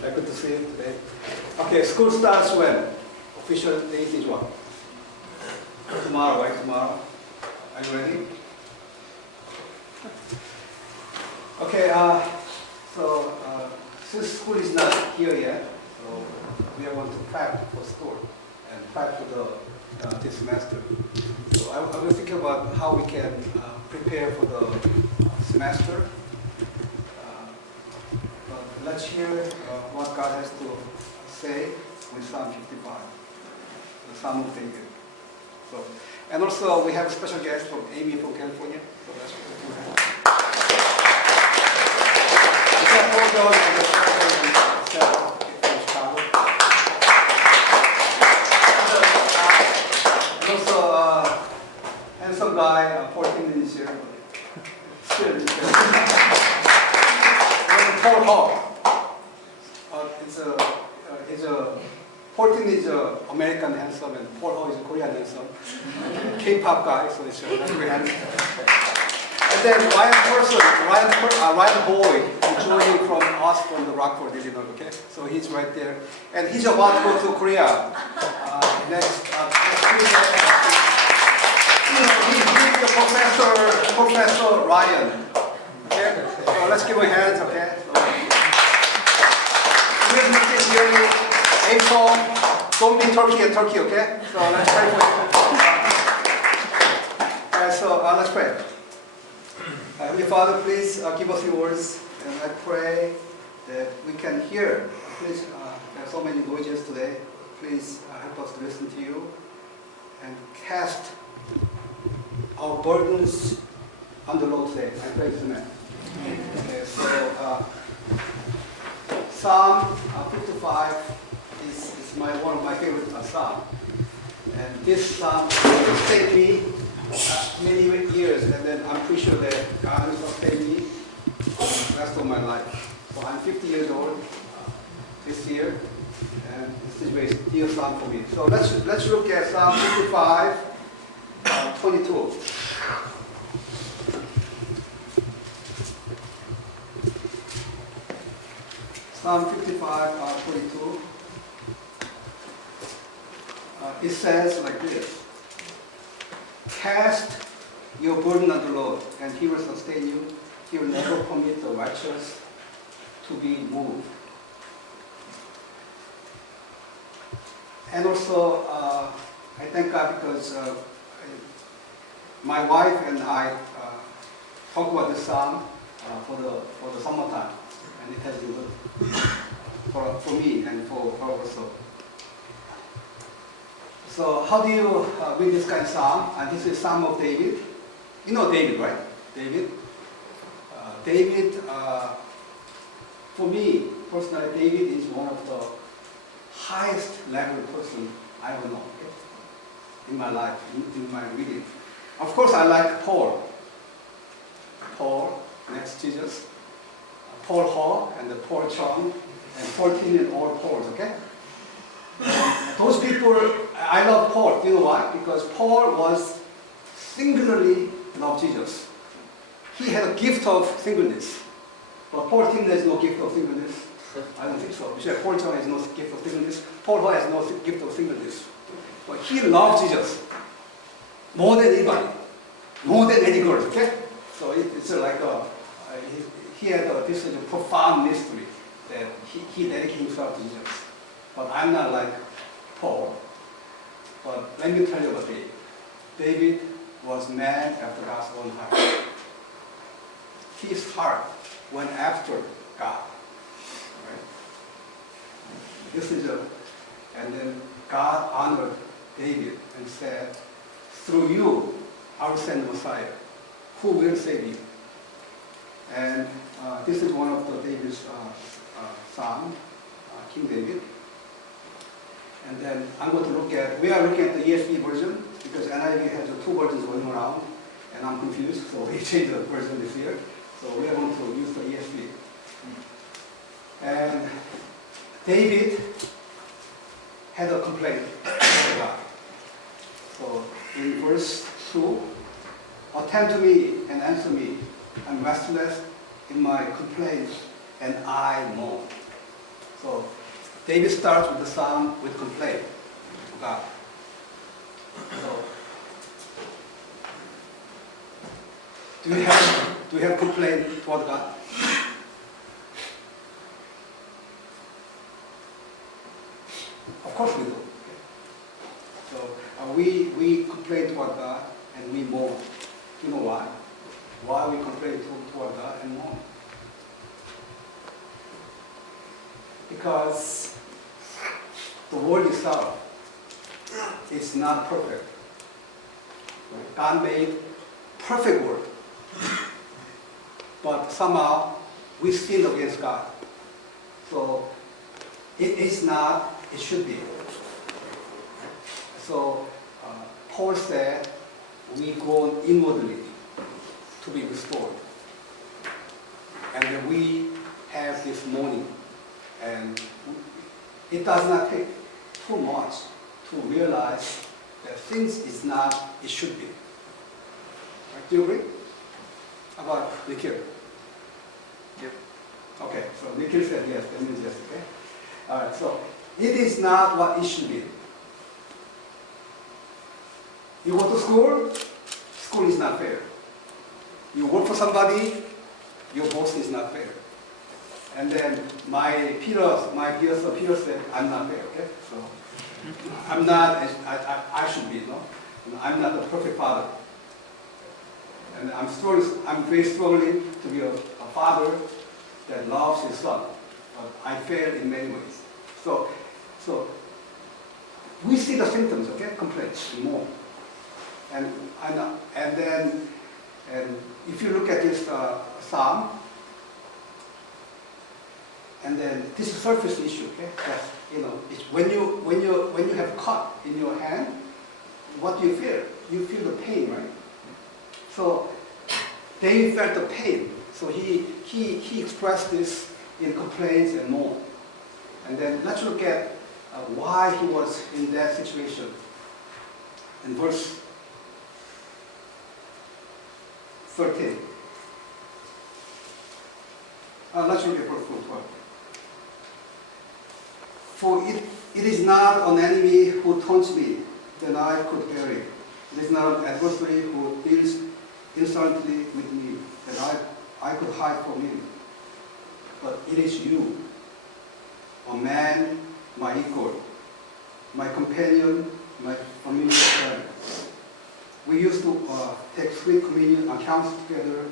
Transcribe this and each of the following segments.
Good to see you today. Okay, school starts when? Official date is what? Tomorrow, right? Tomorrow. Are you ready? Okay, since school is not here yet, so we are going to prep for school and prep for this semester. So I will think about how we can prepare for the semester. Let's hear what God has to say with Psalm 55, the Psalm of David. So, and also we have a special guest from Amy from California. So let's welcome her. And also handsome guy, 14 minutes here. Still Paul Hall. He's a 14 is American handsome and Paul Hall is a Korean handsome. K-pop guy, so it's very handsome. And then Ryan Boyd is joining from us from the Rockford, Illinois. Okay, so he's right there, and he's about to go to Korea next Tuesday. He's the Professor Ryan. Okay, so let's give him a hand. Okay. April, don't be Turkey, okay? So let's pray for you. Alright, so let's pray. Heavenly Father, please give us your words, and I pray that we can hear. Please, there are so many noises today. Please help us to listen to you and cast our burdens on the Lord today. I pray this, amen. Okay, so Psalm 55 is one of my favorite psalms. And this psalm will sustain me many years, and then I'm pretty sure that God will sustain me for the rest of my life. So I'm 50 years old this year, and this is a very dear psalm for me. So let's look at Psalm 55, 22. Psalm 55, 22. It says like this: cast your burden on the Lord, and He will sustain you. He will never permit the righteous to be moved. And also, I thank God because my wife and I talk about this psalm for the summertime, and it has been good for me and for her also. So how do you read this kind of psalm? And this is Psalm of David. You know David, right? David. For me personally, David is one of the highest level person I ever know in my life, in my reading. Of course, I like Paul. Paul, next Jesus. Paul Hall and the Paul Chung and 14 and all Pauls, okay? Those people, I love Paul. Do you know why? Because Paul was singularly loved Jesus. He had a gift of singleness. But Paul thinks there's no gift of singleness. I don't think so. Paul Chung has no gift of singleness. Paul Hall has no gift of singleness. But he loved Jesus more than anybody, more than any girl, okay? So it's like he had this profound mystery that he dedicated himself to Jesus. But I'm not like Paul. But let me tell you about David. David was man after God's own heart. His heart went after God. Right? And then God honored David and said, through you, I will send the Messiah, who will save you. And this is one of David's psalm, King David. And then we are looking at the ESV version because NIV has two versions going around, and I'm confused, so we changed the version this year. So we are going to use the ESV. And David had a complaint to God. So in verse 2, attend to me and answer me. I'm restless in my complaints and I moan. So David starts with the psalm with complaint to God. So, do you have complaint toward God? Of course we do. Okay? So we complain toward God and we mourn. You know why? Why we complain toward God and mourn? Because the world itself is not perfect. God made perfect world. But somehow we sin against God. So it is not, it should be. So Paul said we go inwardly to be restored. And then we have this mourning. And it does not take too much to realize that things is not, it should be. Right? Do you agree? How about Nikhil? Yep. Okay, so Nikhil said yes, that means yes, okay? Alright, so it is not what it should be. You go to school, school is not fair. You work for somebody, your boss is not fair. And then my peer said, I'm not fair, okay? So I'm not, I should be, no? I'm not the perfect father. And I'm very struggling to be a father that loves his son. But I fail in many ways. So we see the symptoms, okay? Complaints and more. And if you look at this psalm, and then this is surface issue, okay? That's, it's when you have cut in your hand, what do you feel? You feel the pain, right? So David felt the pain. So he expressed this in complaints and more. And then let's look at why he was in that situation. In verse 13. Let's look at verse 12. For it is not an enemy who taunts me, then I could bear it. It is not an adversary who deals insolently with me, that I could hide from him. But it is you, a man, my equal, my companion, my familiar friend. We used to take sweet communion accounts together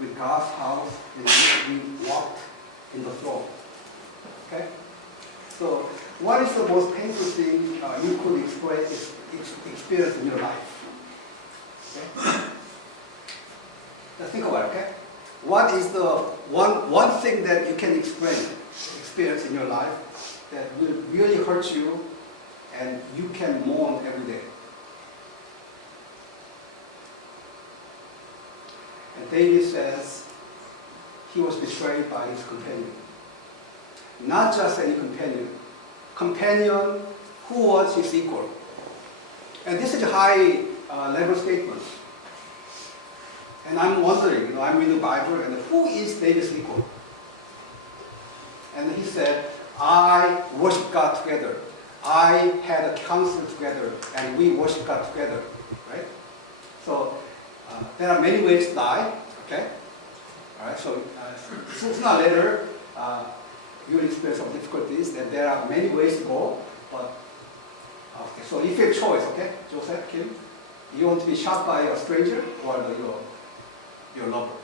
with God's house, and we walked in the throne. Okay? So, what is the most painful thing you could experience in your life? Okay? Now think about it, okay? What is the one thing that you can experience in your life that will really hurt you and you can mourn every day? And David says he was betrayed by his companion. Not just any companion. Companion who was his equal. And this is a high level statement. And I'm wondering, I'm reading the Bible, and who is David's equal? And he said, I worship God together. I had a council together, and we worship God together. Right? So there are many ways to die. Okay? All right. So sooner or later, you will experience some difficulties. And there are many ways to go. But okay. So if you have choice, okay, Joseph, Kim, you want to be shot by a stranger or your lover?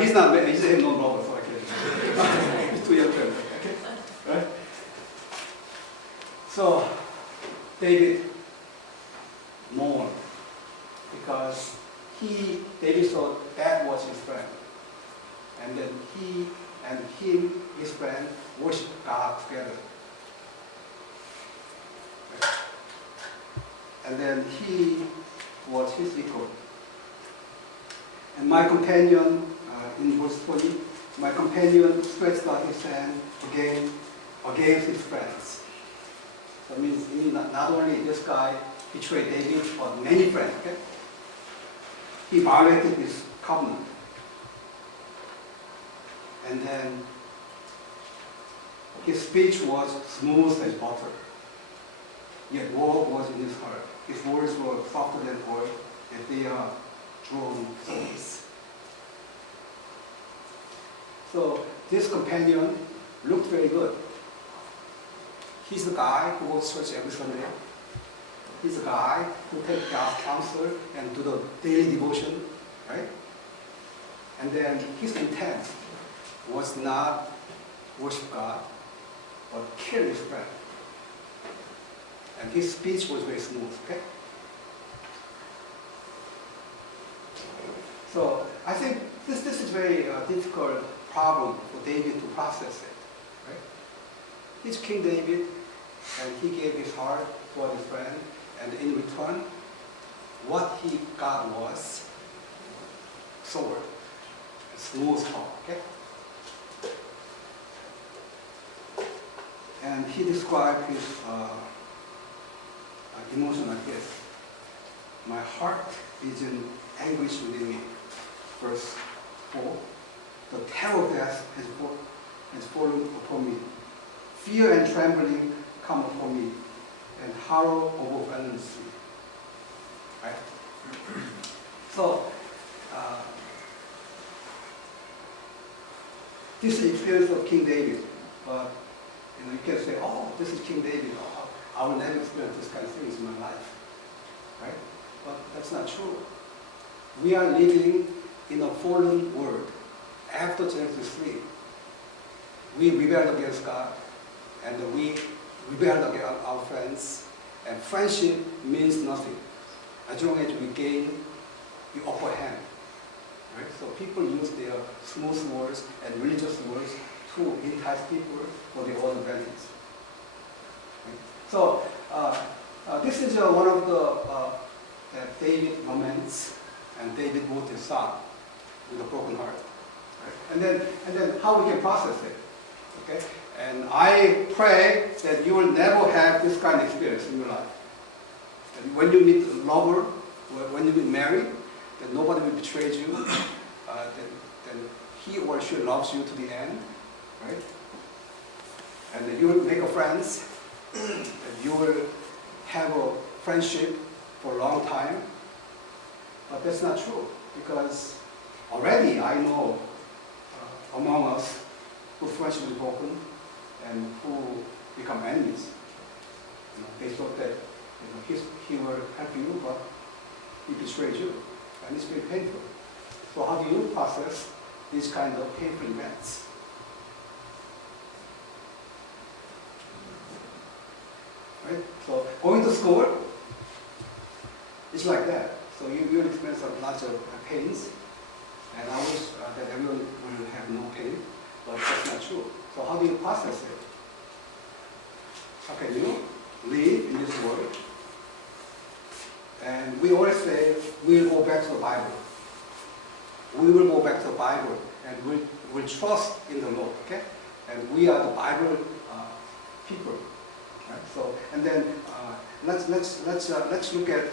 He's not married. He's no lover, so I can. He's too young to have, okay? Right? So David mourned because David thought that was his friend. And then he and his friend, worshiped God together. And then he was his equal. And my companion, in verse 20, my companion stretched out his hand against his friends. So it means not only this guy betrayed David, but many friends, okay? He violated his covenant. And then his speech was smooth as butter, yet war was in his heart. His words were softer than oil, and they are drawn swords. So this companion looked very good. He's the guy who goes to church every Sunday. He's the guy who takes God's counsel and do the daily devotion, right? And then his intent was not worship God, but kill his friend. And his speech was very smooth, okay? So I think this is a very difficult problem for David to process it, right? He's King David, and he gave his heart for his friend, and in return, what he got was sword, a smooth talk, okay? And he described his emotion like this: my heart is in anguish within me. Verse 4, the terror of death has fallen upon me. Fear and trembling come upon me, and horror overwhelms me. Right? So, this is the experience of King David. But you can say, oh, this is King David. Oh, I will never experience this kind of things in my life. Right? But that's not true. We are living in a fallen world. After Genesis 3, we rebelled against God, and we rebelled against our friends, and friendship means nothing as long as we gain the upper hand. Right? So people use their smooth words and religious words to entice people for their own advantage. Right? So this is one of the David laments, and David wrote his song with a broken heart. Right? And then how we can process it. Okay? And I pray that you will never have this kind of experience in your life. That when you meet a lover, when you get married, that nobody will betray you, then he or she loves you to the end, right? And that you will make a friends, that you will have a friendship for a long time. But that's not true, because already I know among us whose friendship is broken and who become enemies. You know, they thought that he will help you, but he betrayed you. And it's very painful. So how do you process these kind of painful events? Right? So going to school, it's like that. So you will experience lots of pains, and I wish that everyone will have no pain, but that's not true. So how do you process it? How can you live in this world? And we always say, we'll go back to the Bible. We will go back to the Bible, and we'll trust in the Lord, okay? And we are the Bible people, right? So, and then let's look at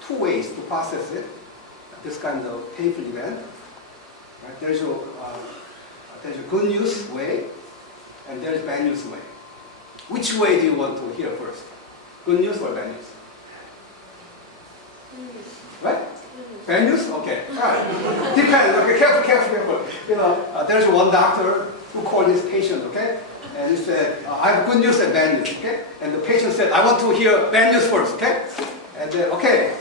two ways to process it, this kind of painful event. Right? There's a good news way, and there's bad news way. Which way do you want to hear first? Good news or bad news? Right? Bad news? Okay. All right. Depends. Okay, careful. You know, there's one doctor who called his patient, okay? And he said, I have good news and bad news, okay? And the patient said, I want to hear bad news first, okay? And then, okay.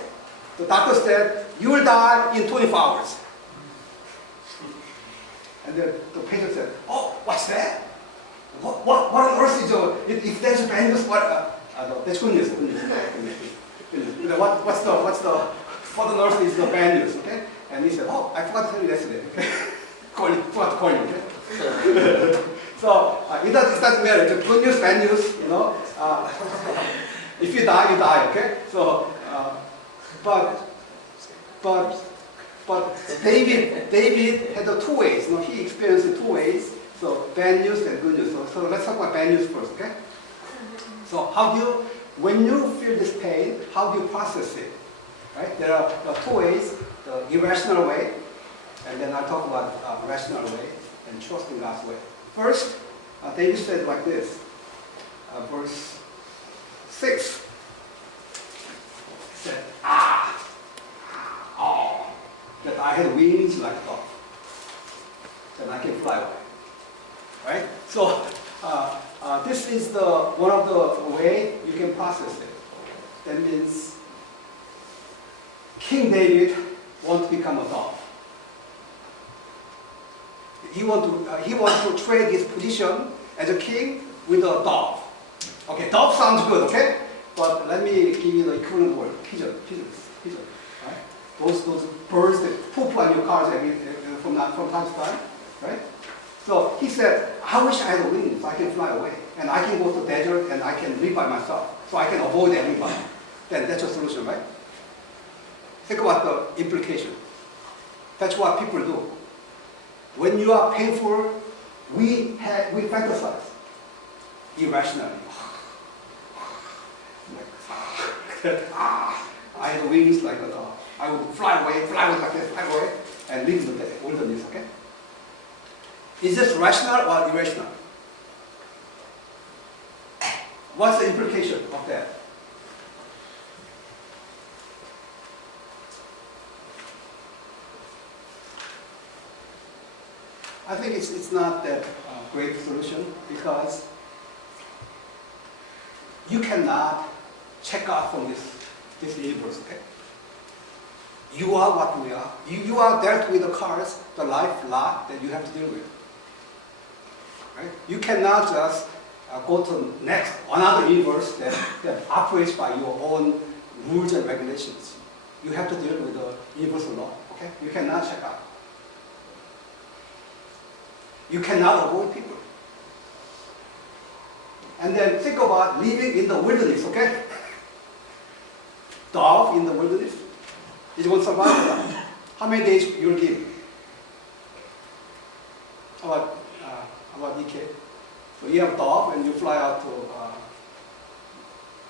The doctor said, you will die in 24 hours. And then the patient said, oh, what's that? What on earth is if there's a bad news, what? No, that's good news. What on earth is the bad news, okay? And he said, oh, I forgot to tell you yesterday, okay? Forgot to call you, okay? So it doesn't matter. It's good news, bad news, you know. If you die, you die, okay? So, but David had the two ways. You know, he experienced the two ways. So bad news and good news. So let's talk about bad news first, okay? So how do you, when you feel this pain, how do you process it? Right? There are two ways: the irrational way, and then I'll talk about rational way. and trust in God's way. First, David said like this, verse 6. He said, that I had wings like a dove, that I can fly away. Right? So this is one of the way you can process it. That means King David wants to become a dove. He wants to trade his position as a king with a dove. Okay, dove sounds good, okay? But let me give you the equivalent word, pigeon. Right? Those birds that poop on your cars from time to time, right? So he said, I wish I had wings so I can fly away. And I can go to the desert and I can live by myself. So I can avoid everybody. Then that's a solution, right? Think about the implication. That's what people do. When you are painful, we fantasize irrationally. I had wings like a dove. I would fly away like this, fly away, and live in the wilderness, okay? Is this rational or irrational? What's the implication of that? I think it's not that great solution because you cannot check out from this universe, okay? You are what we are. You are dealt with the cards, the life lot that you have to deal with. Right? You cannot just go to another universe that operates by your own rules and regulations. You have to deal with the universal law, okay? You cannot check out. You cannot avoid people. And then think about living in the wilderness, okay? Dove in the wilderness. Is going to survive that. How many days you'll give? How about EK? So you have dove and you fly out to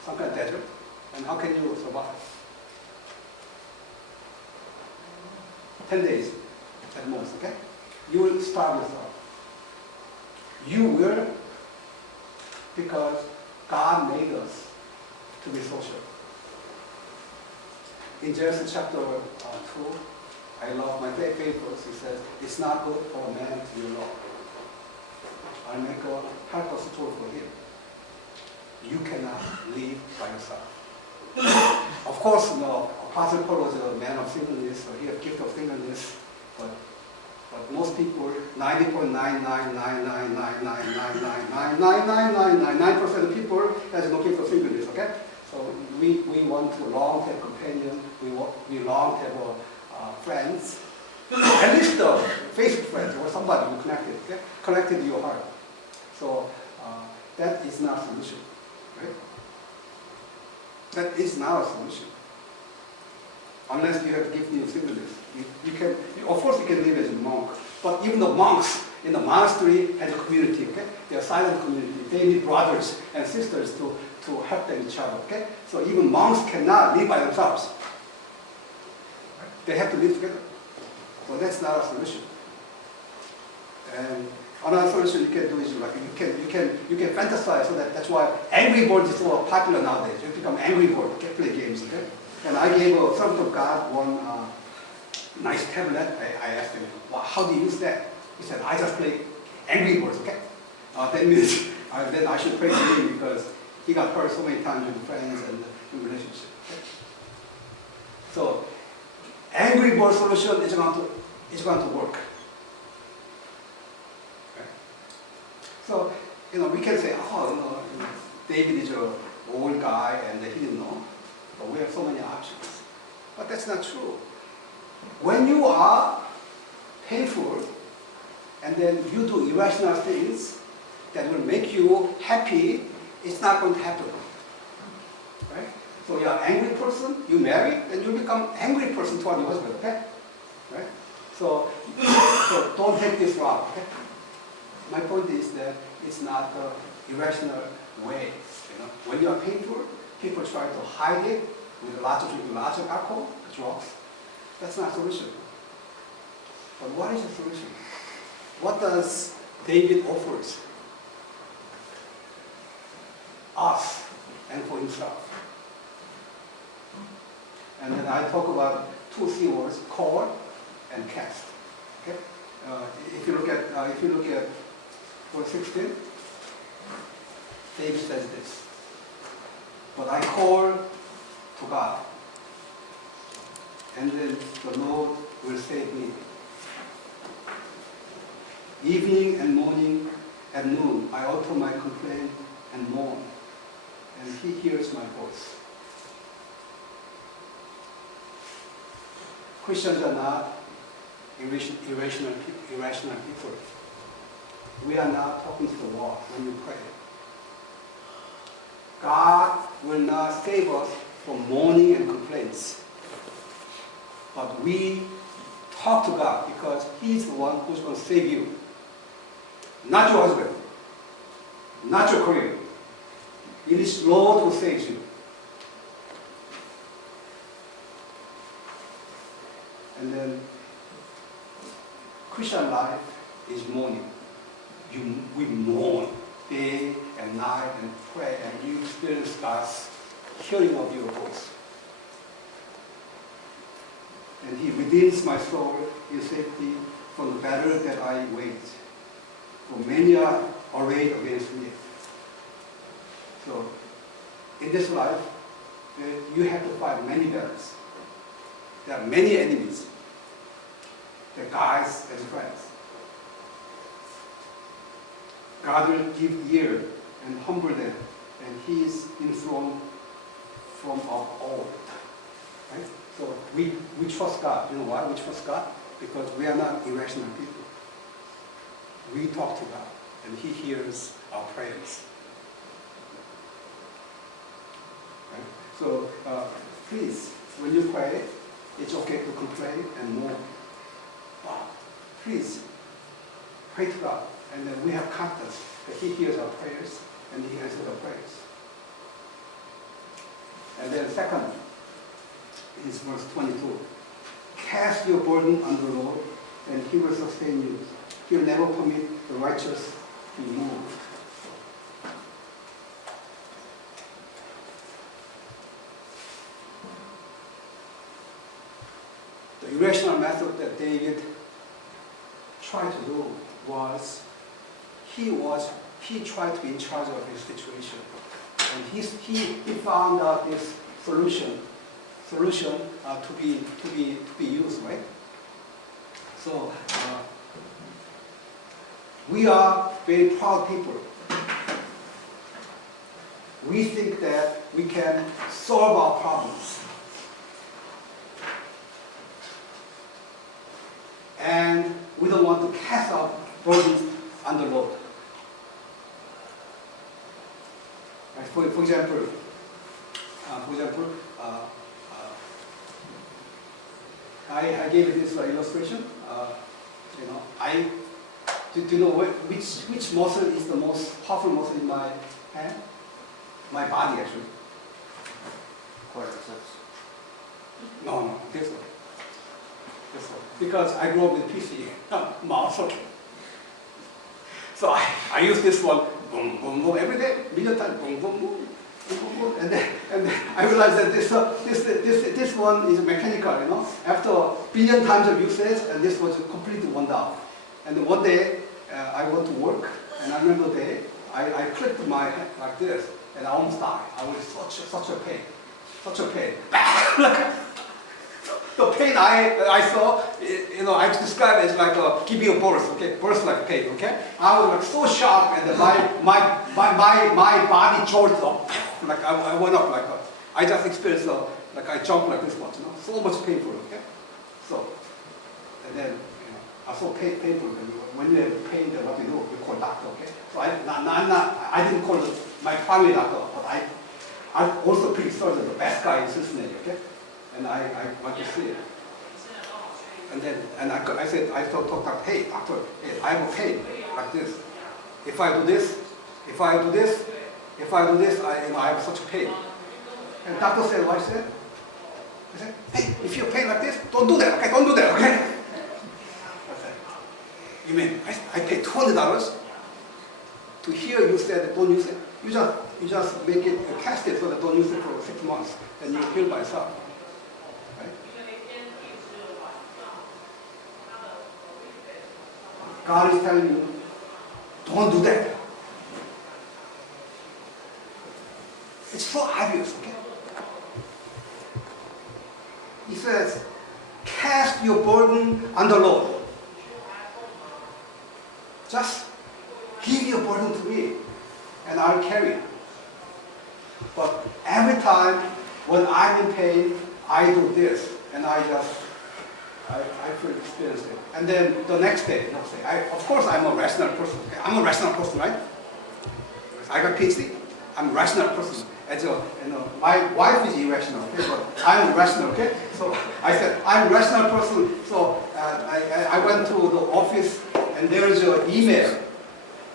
some kind of desert. And how can you survive? 10 days at most, okay? You will starve yourself. You will, because God made us to be social. In Genesis chapter 2, I love my favorite verse. It says, it's not good for a man to be alone. I'll make a helper suitable for him. You cannot live by yourself. Of course, Apostle Paul was a man of singleness, so he had a gift of singleness, but most people, 90.99999999999% of people has no gift of singleness, okay? So we want to long to have companion, we long to have friends, at least Facebook friends or somebody who connected, okay? Connected to your heart. So that is not a solution, right? That is not a solution. Unless you have given you singleness. Of course you can live as a monk, but even the monks in the monastery has a community, okay? They are silent community. They need brothers and sisters to help them each other, okay? So even monks cannot live by themselves. They have to live together. So that's not a solution. And another solution you can do is like you can fantasize. So that's why Angry Birds is so popular nowadays. You become Angry Bird, okay? Play games, okay? And I gave a servant of God one nice tablet. I asked him, well, how do you use that? He said, I just play Angry Birds, okay? That means then I should pray for him because he got hurt so many times with friends and in relationships. Okay? So, Angry Bird solution is going to work. Okay? So, we can say, David is an old guy and he didn't know. But we have so many options. But that's not true. When you are painful and then you do irrational things that will make you happy, it's not going to happen. Right? So you're an angry person, you marry, then you become an angry person toward your husband, okay? Right? So don't take this route, okay? My point is that it's not the irrational way. When you are painful, people try to hide it with lots of alcohol, drugs. That's not a solution. But what is the solution? what does David offers us and for himself? And then I talk about two C words, call and cast. Okay? If you look at verse 16, David says this: "But I call to God, and then the Lord will save me. Evening and morning, at noon, I utter my complaint and mourn, and He hears my voice." Christians are not irrational people. We are not talking to the wall when we pray. God will not save us from mourning and complaints. But we talk to God because He's the one who's going to save you. Not your husband. Not your career. It is Lord who saves you. And then Christian life is mourning. We mourn day and night and pray, and you experience God's hearing of your voice. And He redeems my soul in safety from the battle that I wage. For many are arrayed against me. So, in this life, you have to fight many battles. There are many enemies. They're guys and friends. God will give ear and humble them, and He is enthroned from of all. Right? So we trust God. You know why we trust God? Because we are not irrational people. We talk to God, and He hears our prayers. Right? So please, when you pray, it's okay to complain and mourn. But please, pray to God, and then we have confidence that He hears our prayers and He answers our prayers. And then second is verse 22. Cast your burden on the Lord, and He will sustain you. He will never permit the righteous to be moved. The irrational method that David tried to do was he tried to be in charge of his situation, and he found out this solution to be used, right? So we are very proud people. We think that we can solve our problems. And we don't want to cast our burdens on the Lord. Right? For example, I gave you this illustration. Do you know which muscle is the most powerful muscle in my hand? My body, actually. Quadriceps. No, this one. Because I grew up with PC, muscle. So I use this one, boom, boom, boom, every day, million times, boom, boom, boom, boom, boom, boom. And then I realized that this one is mechanical, you know. After a billion times of usage, and this was completely worn down. And then one day, I went to work, and I remember the day, I clipped my head like this, and I almost died. I was such a pain. The pain I saw, I describe it as like giving a birth, okay? Birth like pain, okay? I was like so sharp, and then my body jolted up, like I went up like I just experienced like I jumped like this once, so much painful, okay? So, and then I saw painful. When you have pain, then what you do? You call doctor, okay? So I didn't call my primary doctor, but I also picked surgeon, the best guy in Cincinnati, okay? And I went to see it. And then I said, I told doctor, hey, doctor, hey, I have a pain like this. If I do this, I have such pain. And doctor said, what I said? He said, hey, if you have pain like this, don't do that, okay? Don't do that, okay? I said, You mean I pay $200 to hear you said don't use it? You just make it cast it so that don't use it for 6 months, and you heal by yourself. Right? God is telling you, don't do that. It's so obvious, okay? He says, cast your burden on the Lord. Just give your burden to me, and I'll carry it. But every time when I'm in pain, I do this, and I feel experience it. And then the next day, of course I'm a rational person. Okay? I'm a rational person, right? I got PhD. I'm a rational person. And so, my wife is irrational, okay? But I'm rational, okay? So I said, I'm a rational person. So I went to the office, and there is an email,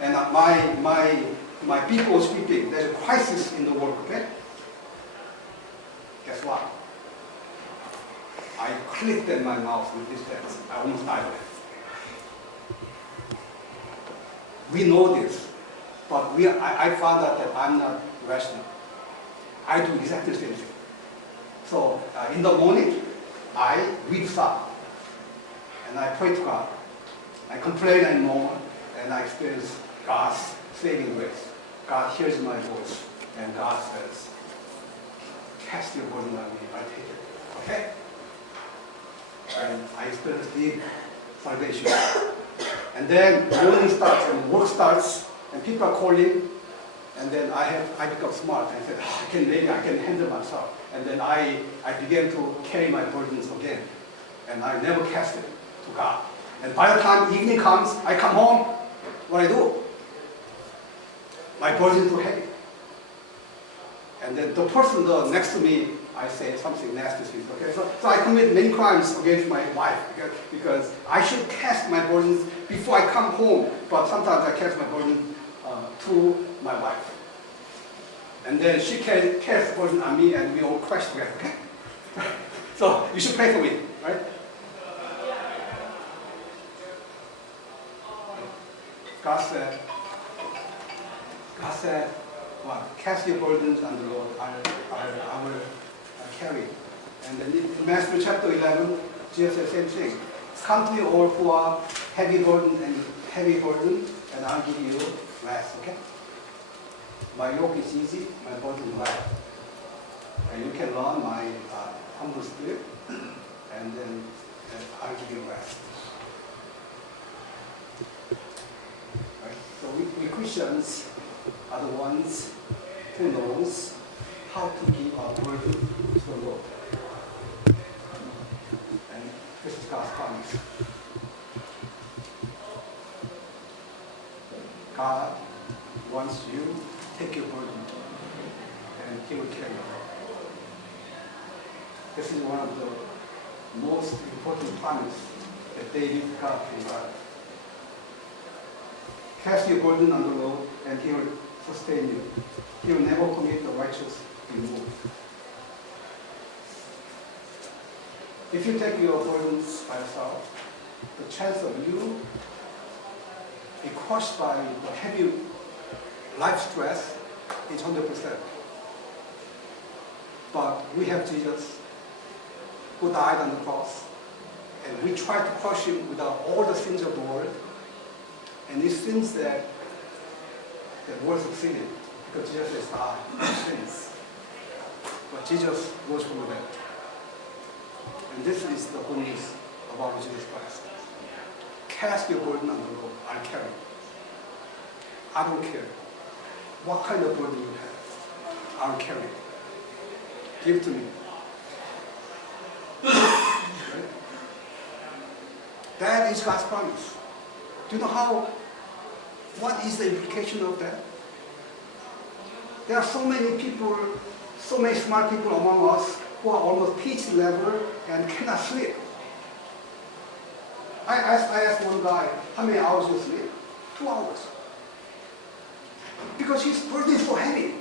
and my people was speaking. There's a crisis in the world, okay? Guess what? I clicked in my mouth with this text. I almost died. We know this, but I found out that I'm not rational. I do exactly the same thing. So in the morning, I read Psalm, and I pray to God. I complain and mourn, and I experience God's saving grace. God hears my voice, and God says, cast your burden on me, I take it. Okay? And I experience deep salvation. And then morning starts, and work starts, and people are calling, and then I become smart. I said, maybe I can handle myself. And then I began to carry my burdens again. And I never cast it to God. And by the time evening comes, I come home, what I do? My burden is too heavy. And then the person next to me, I say something nasty things, okay? So I commit many crimes against my wife, because I should cast my burdens before I come home, but sometimes I cast my burden to my wife. And then she can cast the burden on me, and we all crash together, okay? So you should pray for me, right? God said, what? Cast your burdens on the Lord, I will carry. And then in Matthew chapter 11, Jesus said the same thing. Come to me all who are heavy burden, and I'll give you rest, okay? My yoke is easy, my burden is light. And you can learn my humble spirit, and then I'll give you rest. Right? So we Christians are the ones who knows how to give our burden to the Lord. And this is God's promise. God wants you to take your burden, and He will carry it. This is one of the most important promises that David got from God. Cast your burden on the Lord, and He will sustain you. He will never commit the righteous to be moved. If you take your burdens by yourself, the chance of you being crushed by the heavy life stress is 100%. But we have Jesus who died on the cross, and we try to crush Him with all the sins of the world, and these sins that worth of sinning, because Jesus has died for sins. But Jesus goes through that. And this is the good news of our Jesus Christ. Cast your burden on the Lord, I'll carry it. I don't care what kind of burden you have, I'll carry it. Give it to me. Right? That is God's promise. Do you know what is the implication of that? There are so many people, so many smart people among us who are almost PhD level and cannot sleep. I asked one guy, how many hours you sleep? 2 hours. Because his burden is so heavy.